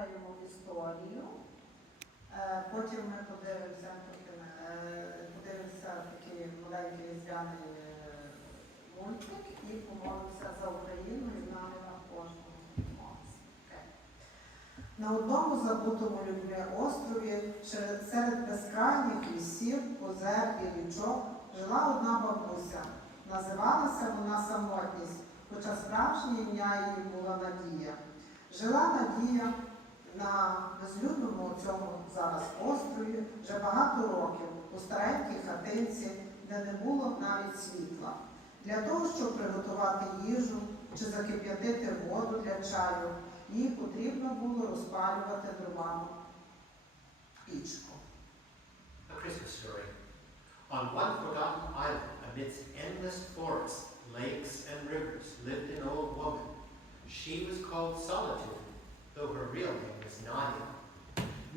послухаємо історію, потім ми подивимося такий маленький різдвяний мультик і помолимося за Україну і наміра кожного молимося. На одному забутому людьми острові серед безкрайніх лісів, озер і річок жила одна бабуся. Називалася вона Самотність, хоча справжнє ім'я її була Надія. Жила Надія на безлюдному цьому зараз острові вже багато років, у старенькій хатинці, де не було навіть світла. Для того, щоб приготувати їжу чи закип'ятити воду для чаю, їй потрібно було розпалювати дровами пічку. A Christmas story. On one forgotten island, amidst endless forests, lakes, and rivers, lived an old woman. She was called Solitude, though her real name was Nadia.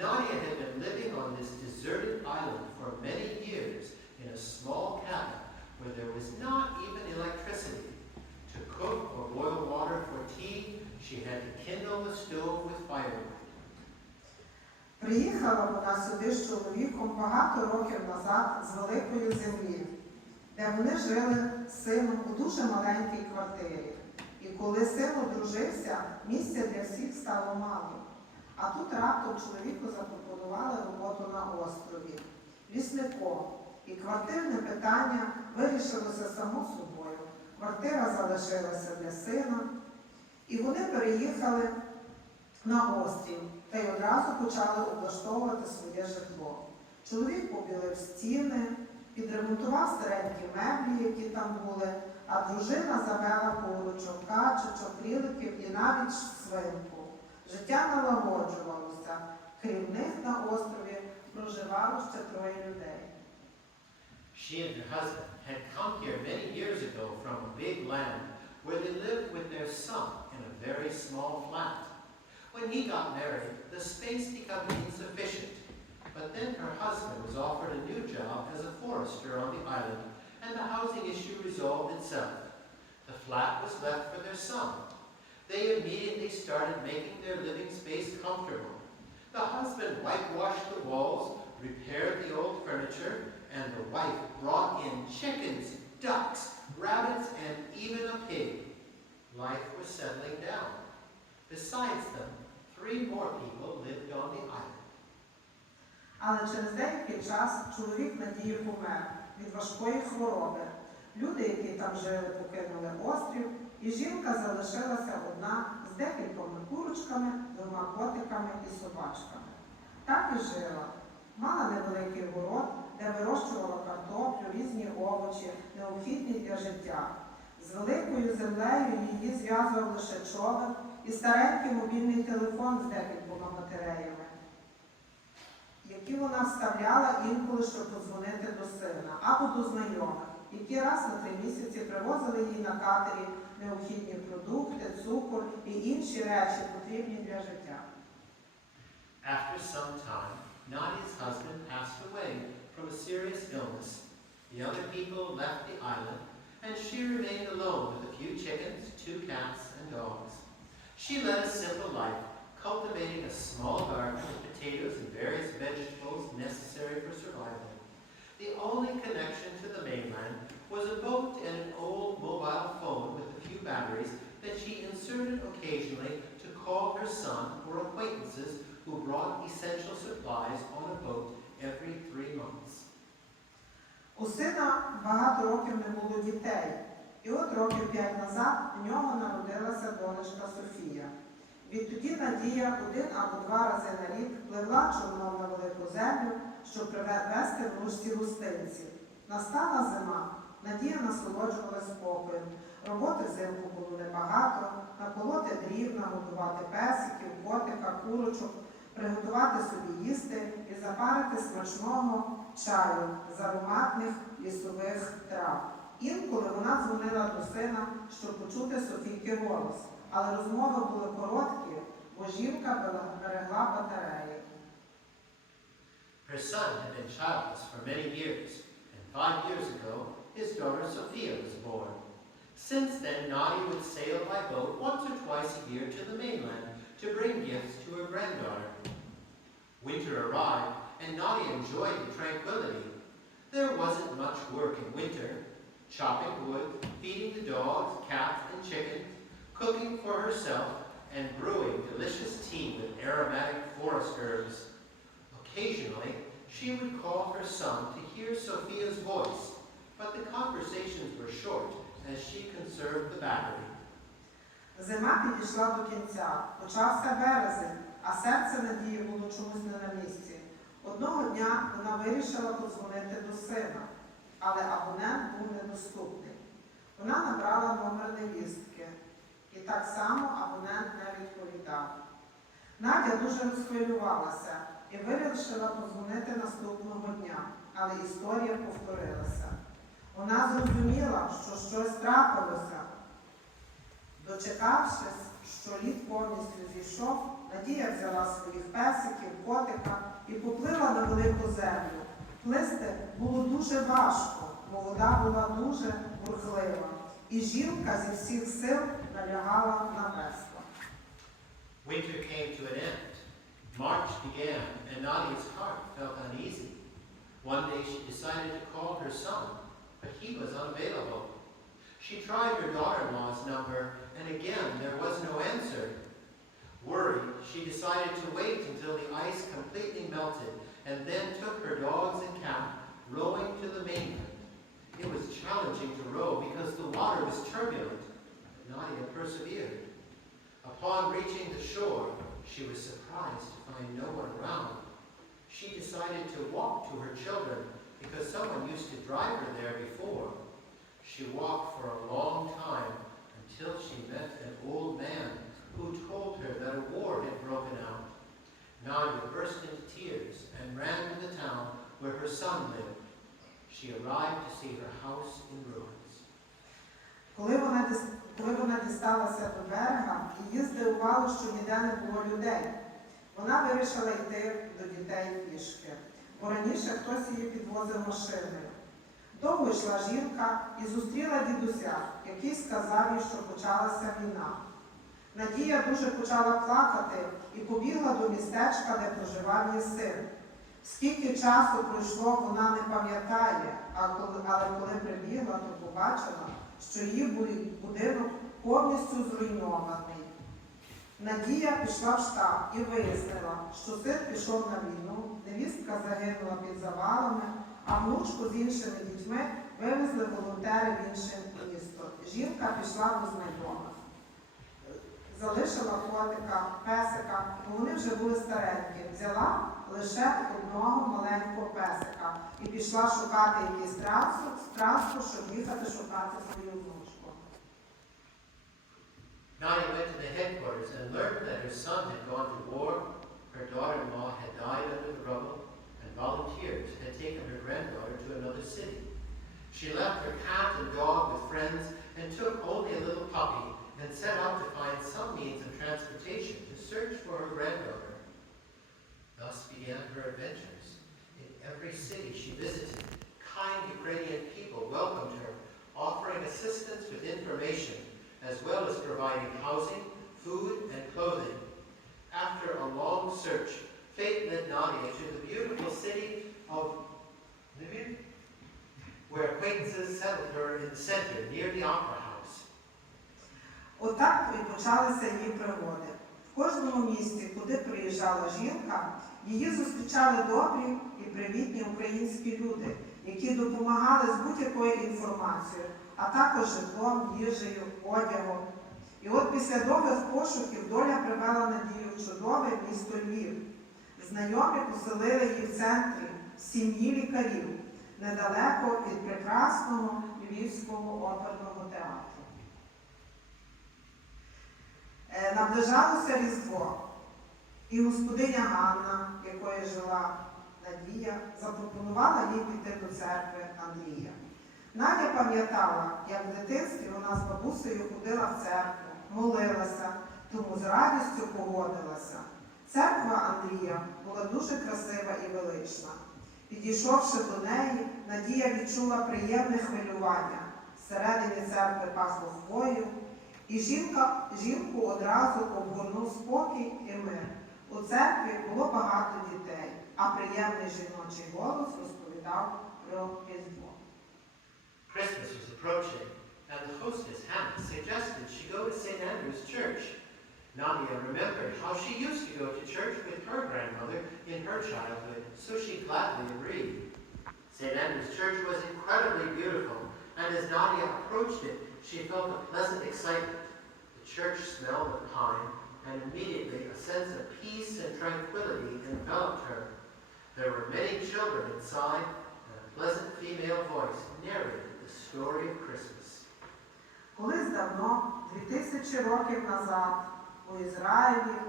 Nadia had been living on this deserted island for many years in a small cabin where there was not even electricity. To cook or boil water for tea, she had to kindle the stove with firewood. Приїхала вона сюди з чоловіком багато років назад з великої землі, де вони жили з сином у дуже маленькій квартирі. І коли син одружився, місця для всіх стало мало. А тут раптом чоловіку запропонували роботу на острові, лісником. І квартирне питання вирішилося само собою. Квартира залишилася для сина. І вони переїхали на острів та й одразу почали облаштовувати своє житло. Чоловік побілив стіни, підремонтував старенькі меблі, які там були, а дружина завела курочок, качечок, кріликів і навіть свинку. Життя налагоджувалося. Крім них на острові проживало ще троє людей. She and her husband had come here many years ago from a big land where they lived with their son in a very small flat. When he got married, the space became insufficient, but then her husband was offered a new job as a forester on the island, and the housing issue resolved itself. The flat was left for their son. They immediately started making their living space comfortable. The husband whitewashed the walls, repaired the old furniture, and the wife brought in chickens, ducks, rabbits, and even a pig. Life was settling down. Besides them, 3 more people lived on the island. Але через деякий час чоловік Надії помер від важкої хвороби. Люди, які там жили, покинули острів, і жінка залишилася одна з декількома курочками, 2 котиками і собачками. Так і жила. Мала невеликий город, де вирощувала картоплю, різні овочі, необхідні для життя. З великою землею її зв'язував лише човен і старенький мобільний телефон з декількома батареями, які вона вставляла інколи, щоб подзвонити до сина або до знайомих, які раз на 3 місяці привозили їй на катері необхідні продукти, цукор і інші речі, потрібні для життя. After some time, Nadia's husband passed away from a serious illness. The other people left the island, and she remained alone with a few chickens, 2 cats, and dogs. She led a simple life, cultivating a small garden with potatoes and various vegetables necessary for survival. The only connection to the mainland was a boat and an old mobile phone with a few batteries that she inserted occasionally to call her son or acquaintances who brought essential supplies on a boat every 3 months. У сина багато років не було дітей. І от років 5 назад у нього народилася донечка Софія. Відтоді Надія 1 або 2 рази на рік пливла човном на велику землю, щоб привезти в ручці гостинці. Настала зима. Надія насолоджувалась спокоєм. Роботи взимку було небагато, наколоти дрів, нагодувати песиків, котика, курочок, приготувати собі їсти і запарити смачного чаю з ароматних лісових трав. Інколи вона дзвонила до сина, щоб почути Софійки голос, але розмови були короткі, бо жінка берегла батареї. Her son had been childless for many years, and 5 years ago, his daughter Sophia was born. Since then, Nadia would sail by boat once or twice a year to the mainland to bring gifts to her granddaughter. arrived, and Nadia enjoyed the tranquility. There wasn't much work in winter. Chopping wood, feeding the dogs, cats, and chickens, cooking for herself, and brewing delicious tea with aromatic forest herbs. Occasionally, she would call her son to hear Sophia's voice, but the conversations were short as she conserved the battery. Зима підійшла до кінця, почався березень, а серце Надії було чомусь не на місці. Одного дня вона вирішила подзвонити до сина, але абонент був недоступний. Вона набрала номер невістки, і так само абонент не відповідав. Надя дуже розхвилювалася і вирішила подзвонити наступного дня, але історія повторилася. Вона зрозуміла, що щось трапилося. Дочекавшись, що лід повністю зійшов, Надія взяла своїх песиків, котика і поплила на велику землю. Плисти було дуже важко, бо вода була дуже бурхлива, і жінка зі всіх сил налягала на весла. Winter came to an end. March began, and Nadia's heart felt uneasy. One day she decided to call her son, but he was unavailable. She tried her daughter-in-law's number, and again there was no answer. Worried, she decided to wait until the ice completely melted, and then took her dogs and cat rowing to the mainland. It was challenging to row because the water was turbulent, but Nadia persevered. Upon reaching the shore, she was surprised to find no one around. She decided to walk to her children because someone used to drive her there before. She walked for a long time until she met an old man who told her that a war had broken out. Nadia burst into tears and ran to the town where her son lived. She arrived to see her house in ruins. Коли вона дісталася до берега, її здивувало, що ніде не було людей. Вона вирішила йти до дітей пішки, бо раніше хтось її підвозив машиною. Довго йшла жінка і зустріла дідуся, який сказав їй, що почалася війна. Надія дуже почала плакати і побігла до містечка, де проживав її син. Скільки часу пройшло, вона не пам'ятає, але коли прибігла, то побачила, що її будинок повністю зруйнований. Надія пішла в штаб і вияснила, що син пішов на війну, невістка загинула під завалами, а внучку з іншими дітьми вивезли волонтери в інше місто. Жінка пішла до знайомих. Залишила котика, песика, бо вони вже були старенькі. Взяла лише одного маленького песика і пішла шукати якийсь транспорт, щоб їхати шукати свою внучку. Nadia went to the headquarters and learned that her son had gone to war, her daughter-in-law had died under the rubble, and volunteers had taken her granddaughter to another city. She left her cat and dog with friends and took only a little puppy and set out to find some means of transportation to search for her granddaughter. Thus began her adventures. In every city she visited, kind Ukrainian people welcomed her, offering assistance with information, as well as providing housing, food, and clothing. After a long search, fate led Nadia to the beautiful city of Lidiya, where acquaintances settled her in the center, near the opera house. Отак і почалися її пригоди. В кожному місті, куди приїжджала жінка, її зустрічали добрі і привітні українські люди, які допомагали з будь-якою інформацією, а також житлом, їжею, одягом. І от після довгих пошуків доля привела Надію в чудове місто Львів. Знайомі поселили її в центрі, в сім'ї лікарів, недалеко від прекрасного Львівського оперного театру. Наближалося Різдво, і господиня Ганна, якою жила Надія, запропонувала їй піти до церкви Андрія. Надя пам'ятала, як в дитинстві вона з бабусею ходила в церкву, молилася, тому з радістю погодилася. Церква Андрія була дуже красива і велична. Підійшовши до неї, Надія відчула приємне хвилювання. Всередині церкви пахло хвоєю, і жінку одразу обгорнув спокій і мир. У церкві було багато дітей. а приємний жіночий голос розповідав про Різдво. Christmas was approaching, and the hostess, Hannah, suggested she go to St. Andrew's Church. Nadia remembered how she used to go to church with her grandmother in her childhood, so she gladly agreed. St. Andrew's Church was incredibly beautiful, and as Nadia approached it, she felt a pleasant excitement. The church smelled of pine, and immediately a sense of peace and tranquility enveloped her. There were many children inside, and a pleasant female voice narrated the story of Christmas. Колись давно, 2000 років назад, у Ізраїлі,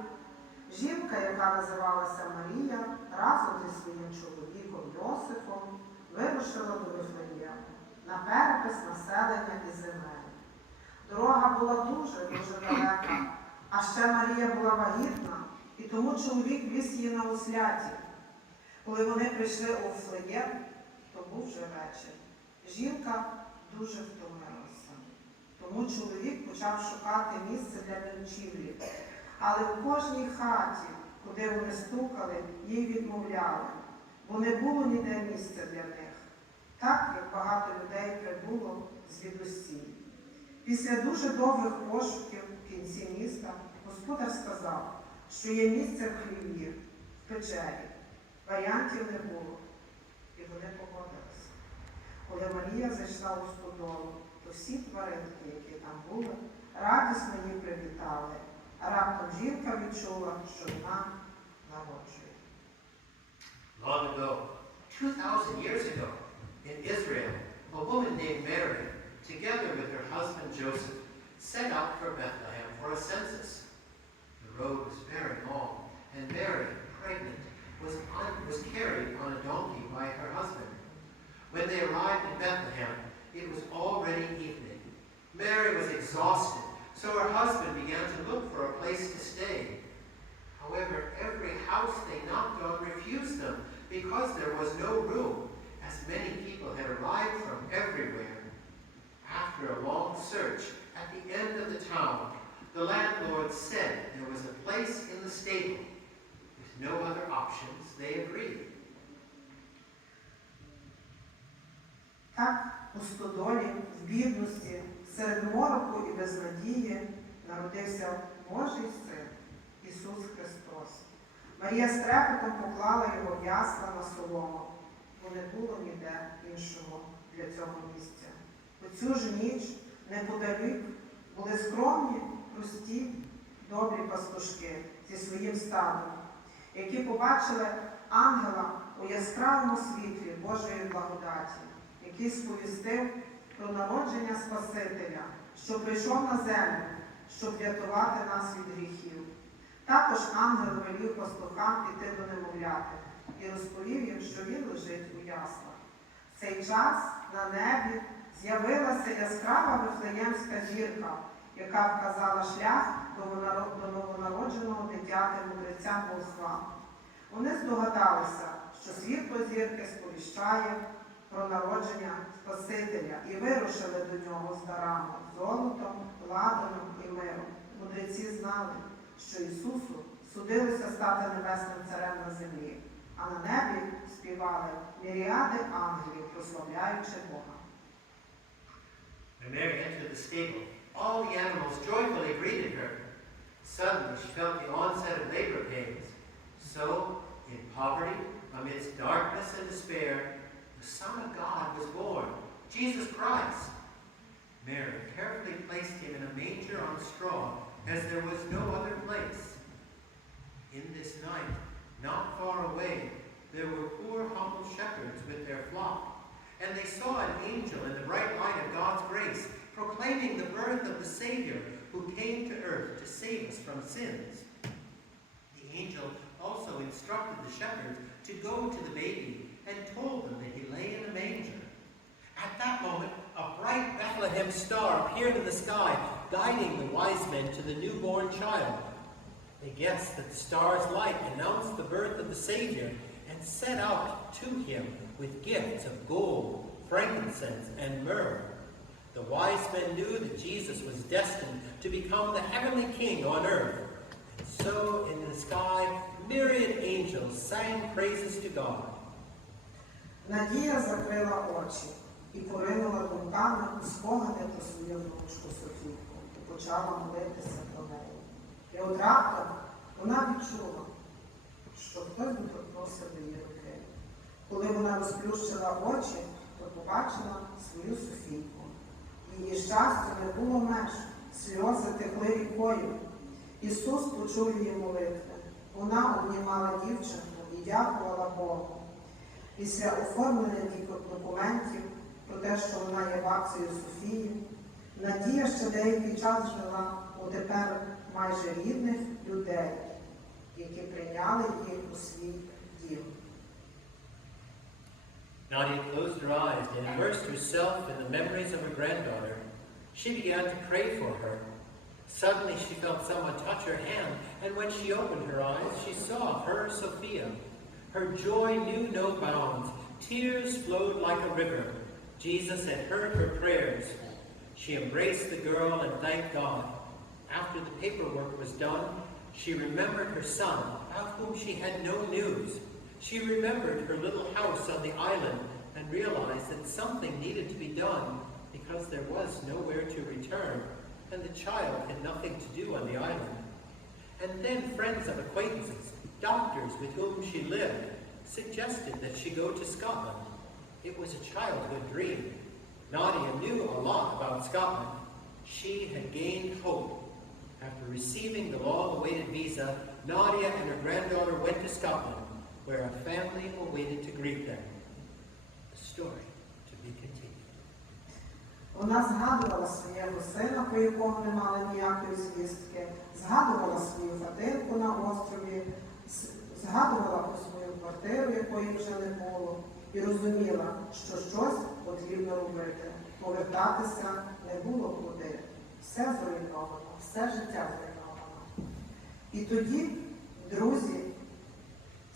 жінка, яка називалася Марія, разом зі своїм чоловіком Йосифом вирушила до Вифлеєму на перепис населення і земель. Дорога була дуже далека, а ще Марія була вагітна, і тому чоловік віз її на осляті. Коли вони прийшли у Вифлеєм, то був вже вечір. Жінка дуже втомилася. Тому чоловік почав шукати місце для ночівлі. Але в кожній хаті, куди вони стукали, їй відмовляли, бо не було ніде місця для них. Так, як багато людей прибуло звідусіль. Після дуже довгих пошуків в кінці міста господар сказав, що є місце в хліві, в печері. Варіантів не було. І вони погодилися. Коли Марія зайшла у стодолу, то всі тваринки, які там були, радісно її привітали. А раптом жінка відчула, що вона народжує. Long ago, 2,000 years ago, in Israel, a woman named Mary, together with her husband Joseph, set out for Bethlehem for a census. The road was very long, and Mary, pregnant, was carried on a donkey by her husband. When they arrived in Bethlehem, it was already evening. Mary was exhausted, so her husband began to look for a place to stay. However, every house they knocked on refused them because there was no room, as many people had arrived from everywhere. After a long search, at the end of the town, the landlord said there was a place in the stable. With no other options, they agreed. Так, у стодолі, в бідності, серед мороку і безнадії народився Божий Син, Ісус Христос. Марія з трепетом поклала його в ясла на солому, бо не було ніде іншого для цього місця. У цю ж ніч, неподалік, були скромні, прості, добрі пастушки зі своїм стадом, які побачили ангела у яскравому світлі Божої благодаті, який сповістив про народження Спасителя, що прийшов на землю, щоб врятувати нас від гріхів. Також ангел велів пастухам піти до немовляти і розповів їм, що він лежить у яслах. В цей час на небі з'явилася яскрава вифлеємська зірка, яка вказала шлях до новонародженого дитяти мудреця Бога. Вони здогадалися, що світло зірки сповіщає про народження Спасителя і вирушили до нього з дарами – золотом, ладаном і миром. Мудреці знали, що Ісусу судилося стати небесним царем на землі, а на небі співали міріади ангелів, прославляючи Бога. When Mary entered the stable, all the animals joyfully greeted her. Suddenly she felt the onset of labor pains. So, in poverty, amidst darkness and despair, the Son of God was born, Jesus Christ. Mary carefully placed him in a manger on straw, as there was no other place. In this night, not far away, there were poor humble shepherds with their flock, and they saw an angel in the bright light of God's grace, proclaiming the birth of the Savior who came to earth to save us from sins. The angel also instructed the shepherds to go to the baby and told them that he lay in a manger. At that moment, a bright Bethlehem star appeared in the sky, guiding the wise men to the newborn child. They guessed that the star's light announced the birth of the Savior and set out to him with gifts of gold, frankincense, and myrrh. The wise men knew that Jesus was destined to become the heavenly King on earth. And so, in the sky, myriad angels angels sang praises to God. Надія закрила очі і поринула думками у спогади про свою внучку Софійку і почала молитися про неї. І от раптом вона відчула, що хтось доторкнувся до її руки. Коли вона розплющила очі, то побачила свою Софійку. Її щастя не було меж, сльози текли рікою. Ісус почув її молитви. Вона обнімала дівчинку і дякувала Богу. Після оформлення документів про те, що вона є бабцею Софії, Надія ще деякий час жила у тепер майже рідних людей, які прийняли їх у свій дім. Nadia closed her eyes and immersed herself in the memories of her granddaughter. She began to pray for her. Suddenly she felt someone touch her hand, and when she opened her eyes, she saw her Sophia. Her joy knew no bounds. Tears flowed like a river. Jesus had heard her prayers. She embraced the girl and thanked God. After the paperwork was done, she remembered her son, about whom she had no news. She remembered her little house on the island and realized that something needed to be done because there was nowhere to return, and the child had nothing to do on the island. And then friends and acquaintances, doctors with whom she lived, suggested that she go to Scotland. It was a childhood dream. Nadia knew a lot about Scotland. She had gained hope. After receiving the long-awaited visa, Nadia and her granddaughter went to Scotland, where a family awaited to greet them. The story to be continued. Вона згадувала свого сина, про якого не мала ніякої звістки, згадувала свою хатинку на острові, згадувала про свою квартиру, якої вже не було, і розуміла, що щось потрібно робити. Повертатися не було куди. Все зруйновано, все життя зруйновано. І тоді друзі,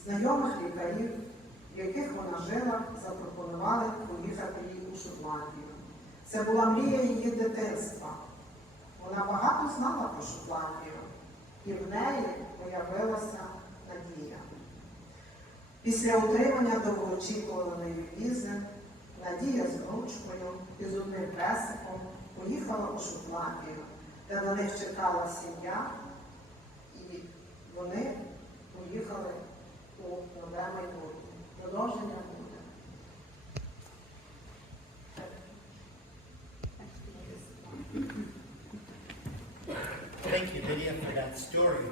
знайомих лікарів, в яких вона жила, запропонували поїхати їй у Шотландію. Це була мрія її дитинства. Вона багато знала про Шотландію, і в неї появилася надія. Після отримання довгоочікуваної візи Надія з внучкою і з одним песиком поїхала у Шотландію, де на них чекала сім'я, і вони поїхали у нове майбутнє. Продовження буде. Thank you, Lidiya, for that story.